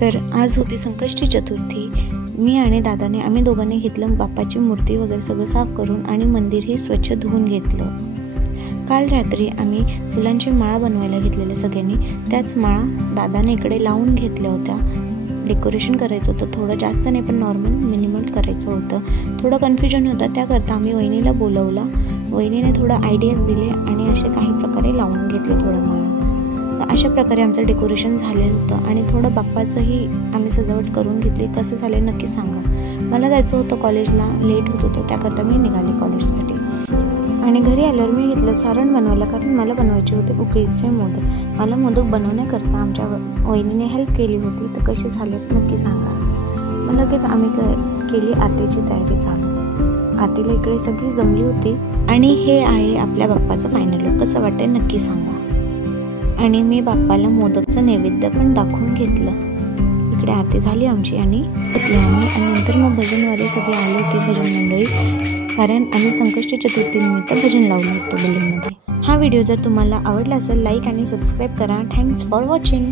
तर आज होती संकष्टी चतुर्थी। मी आणि दादाने आम्ही दोघांनी घेतलं बाप्पाची मूर्ती वगैरे सगळं साफ करून आणि मंदिरही स्वच्छ धुवून घेतलं। काल रात्री आम्ही फुलांची माळा बनवायला घेतलेल्या सगळ्यांनी, त्याच माळा दादाने इकडे लावून घेतल्या होत्या। डेकोरेशन करायचं होतं, थोडं जास्त नाही पण नॉर्मल मिनिमल करायचं होतं। थोडं कन्फ्युजन होतं, त्याकरता आम्ही वहिनीला बोलवलं। वहिनीने थोडं आयडियाज दिले आणि असे काही प्रकारे लावून घेतले थोडं माळा। तर अशा प्रकारे आमचं डेकोरेशन झालेलं होतं आणि थोडं बाप्पाचंही आम्ही सजावट करून घेतली। कसं झालं नक्की सांगा। मला जायचं होतं कॉलेजला, लेट होत होतं, त्याकरता मी निघाले कॉलेजसाठी। आणि घरी आल्यावर मी घेतलं सारण बनवायला, कारण मला बनवायचे होते उकडीचे मोदक। मला मोदक बनवण्याकरता आमच्या वहिनीने हेल्प केली होती, तर कसे झालेत नक्की सांगा। मग लगेच आम्ही केली आरतीची तयारी चालू। आरतीला इकडे सगळी जमली होती आणि हे आहे आपल्या बाप्पाचं फायनल लुक। कसं वाटतंय नक्की सांगा। आणि मी बाप्पाला मोदकचं नैवेद्य पण दाखवून घेतलं। इकडे आरती झाली आमची आणि नंतर मग भजनवाले सगळे आले होते, भजन मंडळी, कारण आम्ही संकष्टी चतुर्थीनिमित्त भजन लावलं होतं बिल्डिंगमध्ये। हा व्हिडिओ जर तुम्हाला आवडला असेल लाईक आणि सबस्क्राईब करा। Thanks for watching.